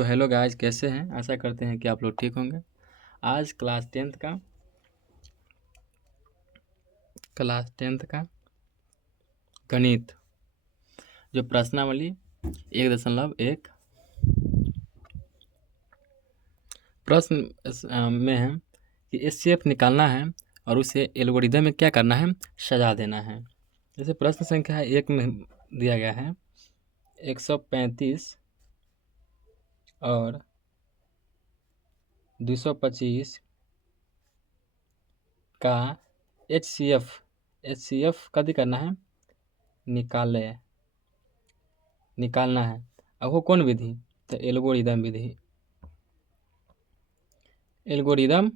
तो hello guys, कैसे हैं? आशा करते हैं कि आप लोग ठीक होंगे। आज क्लास टेंथ का गणित जो प्रश्नावली 1.1 प्रश्न में है कि एचसीएफ निकालना है और उसे एल्गोरिदम में क्या करना है, सजा देना है। जैसे प्रश्न संख्या 1 में दिया गया है 135 और 225 का एचसीएफ कभी करना है, निकालना है। अब वो कौन विधि? तो एल्गोरिदम विधि, एल्गोरिदम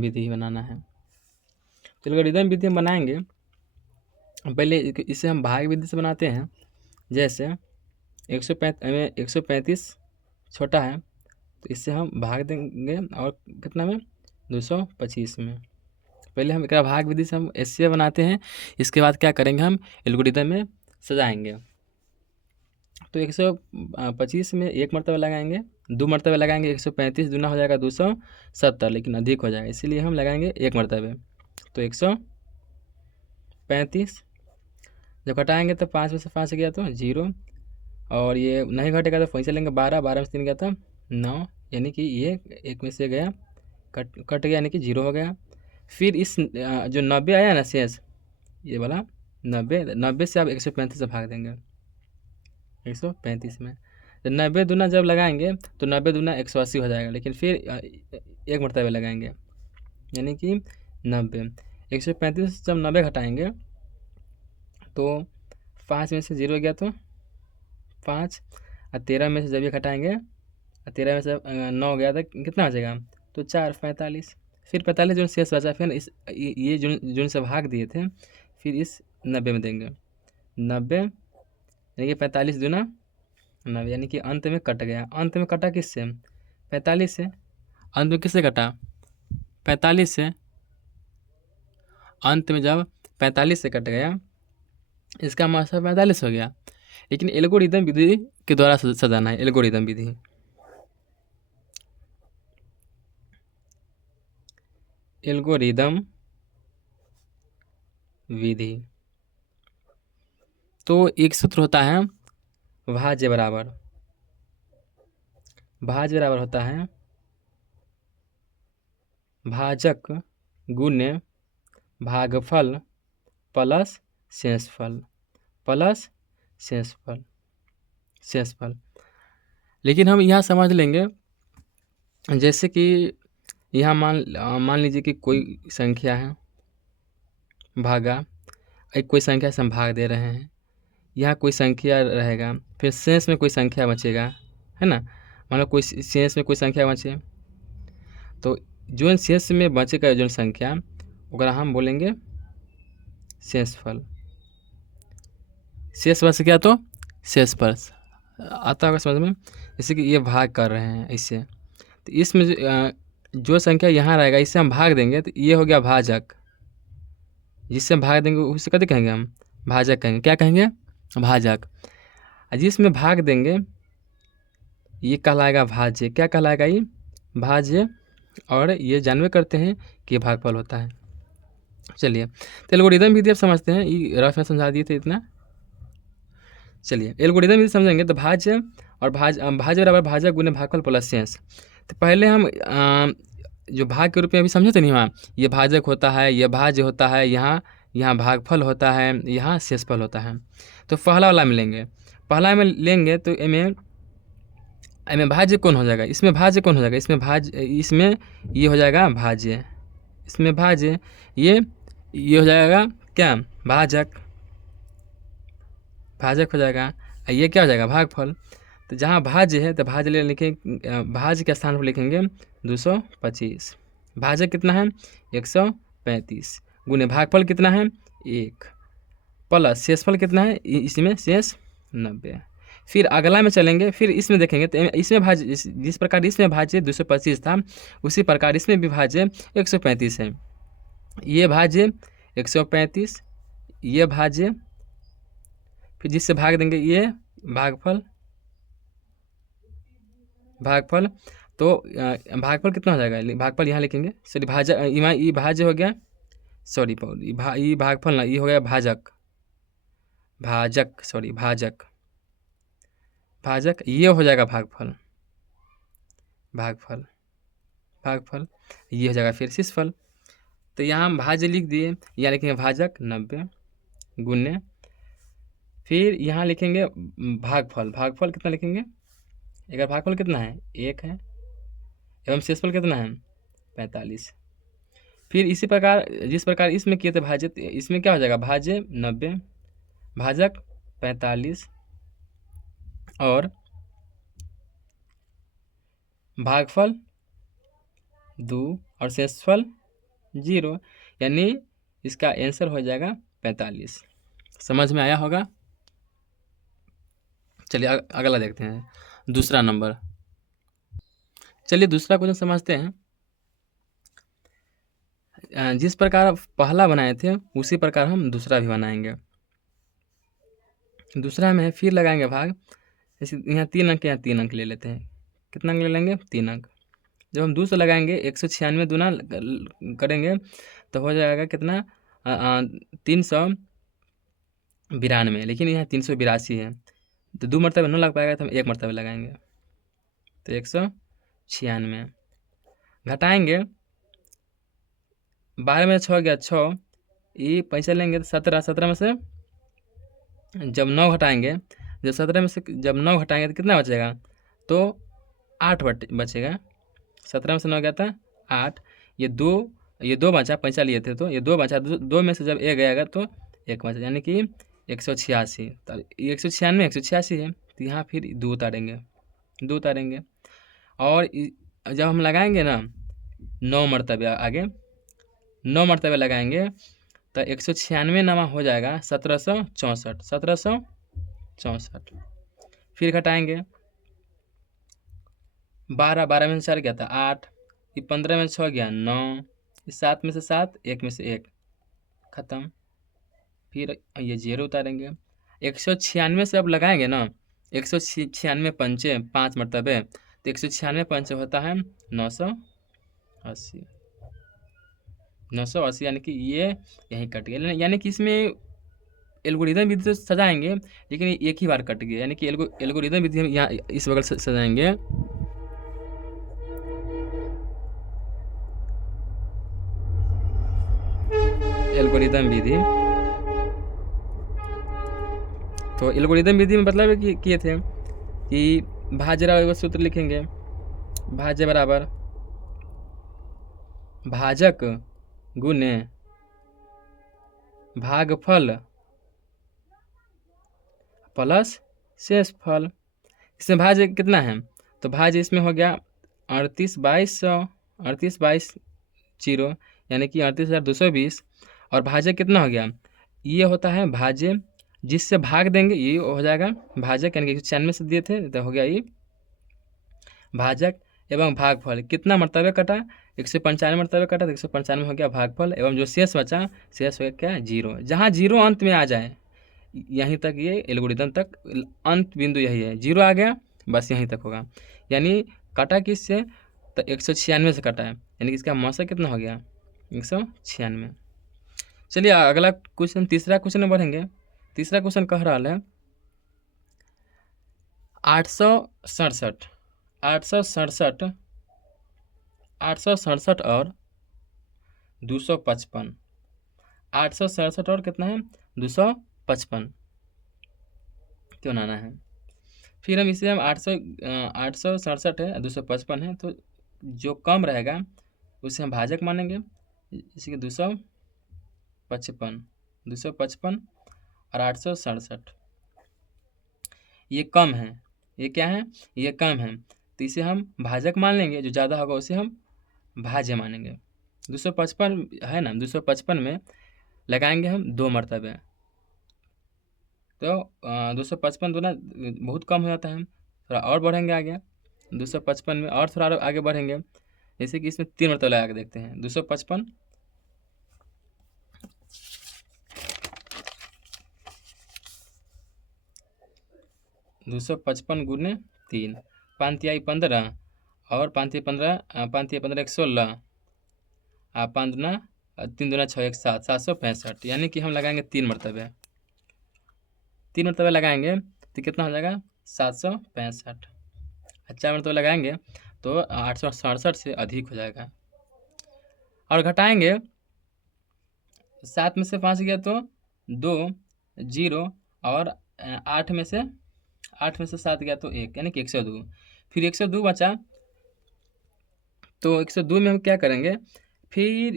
विधि बनाना है। तो एल्गोरिदम विधि हम बनाएंगे। पहले इसे हम भाग विधि से बनाते हैं। जैसे 135 छोटा है तो इससे हम भाग देंगे और कितना में, 225 में। पहले हम एक भाग विधि से हम एचसीएफ बनाते हैं। इसके बाद क्या करेंगे, हम एल्गोरिदम में सजाएंगे। तो 125 में 1 मरतबा लगाएंगे, 2 मरतबे लगाएंगे, 135 दूना हो जाएगा 270, लेकिन अधिक हो जाएगा, इसीलिए हम लगाएंगे 1 मरतबे। तो 135 जब घटाएंगे तो 5 में से 5 गया तो 0, और ये नहीं घटेगा तो पैसे लेंगे 12 में से 3 गया तो 9, यानी कि ये 1 में से गया, कट गया, यानी कि 0 हो गया। फिर इस जो 90 आया ना शेष, ये वाला 90 से आप 135 से भाग देंगे 135 में। तो 90 दूना जब लगाएंगे तो 90 दूना 180 हो जाएगा, लेकिन फिर 1 मरतबे लगाएंगे, यानी कि 90। 135 जब 90 घटाएंगे तो 5 में से 0 गया तो 5, और 13 में से जब ये घटाएंगे, 13 में से 9 गया था, कितना बचेगा? तो 4, 45। फिर 45 जो शेष बचा, फिर इस ये जो से भाग दिए थे, फिर इस 90 में देंगे। 90 यानी कि 45 दूना 90, यानी कि अंत में कट गया। अंत में कटा किससे? 45 से। अंत में किससे कटा? 45 से। अंत में जब 45 से कट गया, इसका मतलब 45 हो गया। लेकिन एल्गोरिदम विधि के द्वारा सजाना है। एल्गोरिदम विधि तो एक सूत्र होता है भाज्य बराबर होता है भाजक गुण्य भागफल प्लस शेषफल। लेकिन हम यहाँ समझ लेंगे, जैसे कि यहाँ मान लीजिए कि कोई संख्या है भागा, एक कोई संख्या से हम भाग दे रहे हैं। यहाँ कोई संख्या रहेगा, फिर शेष में कोई संख्या बचेगा, है ना। मान लो कोई शेष में कोई संख्या बचे, तो जो शेष में बचेगा जो संख्या, ओकरा हम बोलेंगे शेषफल। शेष बच गया तो शेषफल आता होगा समझ में। जैसे कि ये भाग कर रहे हैं इससे, तो इसमें जो संख्या यहाँ रहेगा इससे हम भाग देंगे, तो ये हो गया भाजक। जिससे हम भाग देंगे उसे कभी कहेंगे, हम भाजक कहेंगे। क्या कहेंगे? भाजक। जिसमें भाग देंगे ये कहलाएगा भाज्य। क्या कहलाएगा? ये भाज्य। और ये जानवे करते हैं कि ये भागफल होता है। चलिए, तो एल्गोरिदम विधि आप समझते हैं, ये रफ में समझा दिए थे इतना। चलिए, एल्गोरिदम विधि समझेंगे तो भाज्य और भाज्य बराबर भाजक गुने भागफल प्लस शेष। तो पहले हम जो भाग के रूप में अभी समझे थे नहीं, वहाँ ये भाजक होता है, ये भाज्य होता है, यहाँ भागफल होता है, यहाँ शेषफल होता है। तो पहला वाला में लेंगे, तो इनमें भाज्य कौन हो जाएगा? इसमें भाज्य कौन हो जाएगा? इसमें ये हो जाएगा भाज्य, इसमें भाज्य, ये हो जाएगा क्या? भाजक हो जाएगा। ये क्या हो जाएगा? भागफल। तो जहाँ भाज्य है तो भाज्य लिखेंगे, भाज्य के स्थान पर लिखेंगे 225। भाजक कितना है? 135 गुने भागफल कितना है? 1 प्लस शेषफल कितना है? इसमें शेष 90। फिर अगला में चलेंगे, फिर इसमें देखेंगे तो इसमें भाज्य जिस प्रकार इसमें भाज्य 225 था, उसी प्रकार इसमें भी भाज्य 135 है। ये भाज्य 135, ये भाज्य फिर जिससे भाग देंगे ये भागफल, भागफल तो भागफल कितना हो जाएगा, भागफल यहाँ लिखेंगे, सॉरी भाजक, ये भाज्य हो गया, सॉरी ये भागफल ना, ये हो गया भाजक, भाजक सॉरी भाजक, भाजक ये हो जाएगा भागफल, भागफल, भागफल ये हो जाएगा फिर शेषफल। तो यहाँ हम भाज्य लिख दिए, यहाँ लिखेंगे भाजक 90 गुने, फिर यहाँ लिखेंगे भागफल, भागफल कितना लिखेंगे, अगर भागफल कितना है 1 है, एवं शेषफल कितना है 45। फिर इसी प्रकार जिस प्रकार इसमें किए थे भाज्य, इसमें क्या हो जाएगा भाज्य 90 भाजक 45 और भागफल 2 और शेषफल 0, यानी इसका आंसर हो जाएगा 45। समझ में आया होगा। चलिए अगला देखते हैं, दूसरा नंबर। चलिए दूसरा क्वेश्चन समझते हैं। जिस प्रकार पहला बनाए थे उसी प्रकार हम दूसरा भी बनाएंगे। दूसरा में फिर लगाएंगे भाग, जैसे यहाँ 3 अंक, यहाँ 3 अंक ले लेते हैं। कितना अंक ले लेंगे 3 अंक। जब हम 2 से लगाएंगे 196 दूना करेंगे तो हो जाएगा कितना 392, लेकिन यहाँ 382 है, तो 2 मरतबे न लग पाएगा तो हम 1 मरतबे लगाएंगे, तो 196 घटाएंगे, 12 में 6 गया 6, ये पैसा लेंगे तो 17, 17 में से जब 9 घटाएंगे, जब 17 में से जब 9 घटाएंगे तो कितना बचेगा, तो 8 बचेगा। 17 में से 9 गया था 8, ये 2 बचा, पैसा लिए थे तो ये 2 बचा, 2 में से जब 1 गएगा तो 1 बचा, यानी कि 186। तो 196 186 है, तो यहाँ फिर 2 उतारेंगे, 2 उतारेंगे, और जब हम लगाएंगे ना 9 मरतबे आगे, 9 मरतबे लगाएंगे तो 196 नमा हो जाएगा 1764, 1764। फिर घटाएंगे, 12 में से 4 गया था 8, ये 15 में से 6 गया 9, 7 में से 7, 1 में से 1 खत्म। फिर ये 0 उतारेंगे, 196 से अब लगाएंगे ना, 196 पंचे 5 मरतबे, तो 196 पंचे होता है 980, 980, यानी कि ये यहीं कट गया। यानी कि इसमें एल्गोरिदम विधि तो सजाएंगे, लेकिन एक ही बार कट गया, यानी कि एल्गोरिदम विधि हम यहाँ इस बगल से सजाएंगे, एल्गोरिदम विधि। तो एल्गोरिदम विधि में मतलब किए थे कि भाज्य बराबर सूत्र लिखेंगे, भाज्य बराबर भाजक गुने भागफल प्लस शेषफल। इसमें भाज्य कितना है, तो भाज्य इसमें हो गया 38,22 0, यानी कि 38,220, और भाज्य कितना हो गया, ये होता है भाज्य जिससे भाग देंगे, ये हो जाएगा भाजक, यानी कि 96 से दिए थे तो हो गया ये भाजक, एवं भागफल कितना मरतबे कटा, 195 मरतबे कटा, तो 195 हो गया भागफल, एवं जो शेष बचा, शेष हो गया क्या 0। जहाँ 0 अंत में आ जाए, यहीं तक ये एल्गोरिदम तक अंत बिंदु यही है, 0 आ गया बस यहीं तक होगा। यानी कटा किससे, तो 196 से कटा है, यानी कि इसका मौसक कितना हो गया 196। चलिए अगला क्वेश्चन, तीसरा क्वेश्चन में बढ़ेंगे। तीसरा क्वेश्चन कह रहा है 867 और 255, 867 और कितना है 255 क्यों बनाना है। फिर हम इसे हम 867 है 255 है, तो जो कम रहेगा उसे हम भाजक मानेंगे, इसी के 255 और 867 ये कम है, ये क्या है, ये कम है, तो इसे हम भाजक मान लेंगे, जो ज़्यादा होगा उसे हम भाज्य मानेंगे। 255 है ना, 255 में लगाएंगे हम 2 मरतबे, तो 255 दूना बहुत कम हो जाता है, थोड़ा और बढ़ेंगे आगे 255 में, और थोड़ा आगे बढ़ेंगे, जैसे कि इसमें 3 मरतबे लगा के देखते हैं। 255 , 255 गुने 3, 5 तिहाई 15 और 5 तिहाई 15, 5 तिहाई 15 116, 5 दूना 3 दूना 6 1 7, 765, यानी कि हम लगाएंगे 3 मरतबे लगाएंगे तो कितना हो जाएगा 765। 4 मरतबे लगाएंगे तो 867 से अधिक हो जाएगा। और घटाएंगे, 7 में से 5 गया तो 2 0, और 8 में से 7 गया तो 1, यानी कि 102। फिर 102 बचा, तो 102 में हम क्या करेंगे, फिर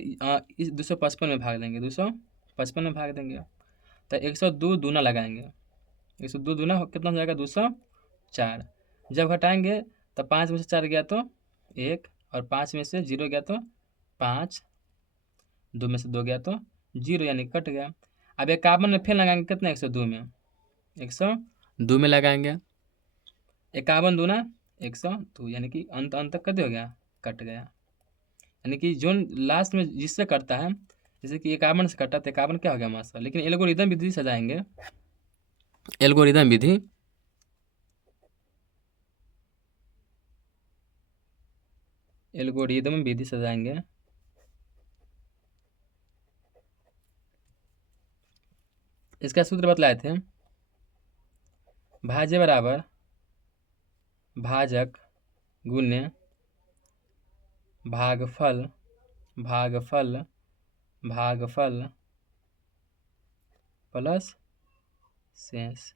इस 255 में भाग देंगे, 255 में भाग देंगे, तो 102 दूना लगाएंगे, 102 दूना कितना हो जाएगा 204। जब घटाएंगे तो 5 में से 4 गया तो 1, और 5 में से 0 गया तो 5, 2 में से 2 गया तो 0, यानी कट गया। अब 51 में फिर लगाएंगे कितना 102 में, 102 में लगाएंगे, 51 दूना 102, यानी कि अंत तक कट हो गया, कट गया। यानी कि जो लास्ट में जिससे कटता है, जैसे कि 51 से कटा तो 51 क्या हो गया हमारा आंसर। लेकिन एल्गोरिदम विधि सजाएंगे, एल्गोरिदम विधि सजाएंगे। इसका सूत्र बतलाए थे, भाज्य बराबर भाजक गुण्य भागफल प्लस शेष।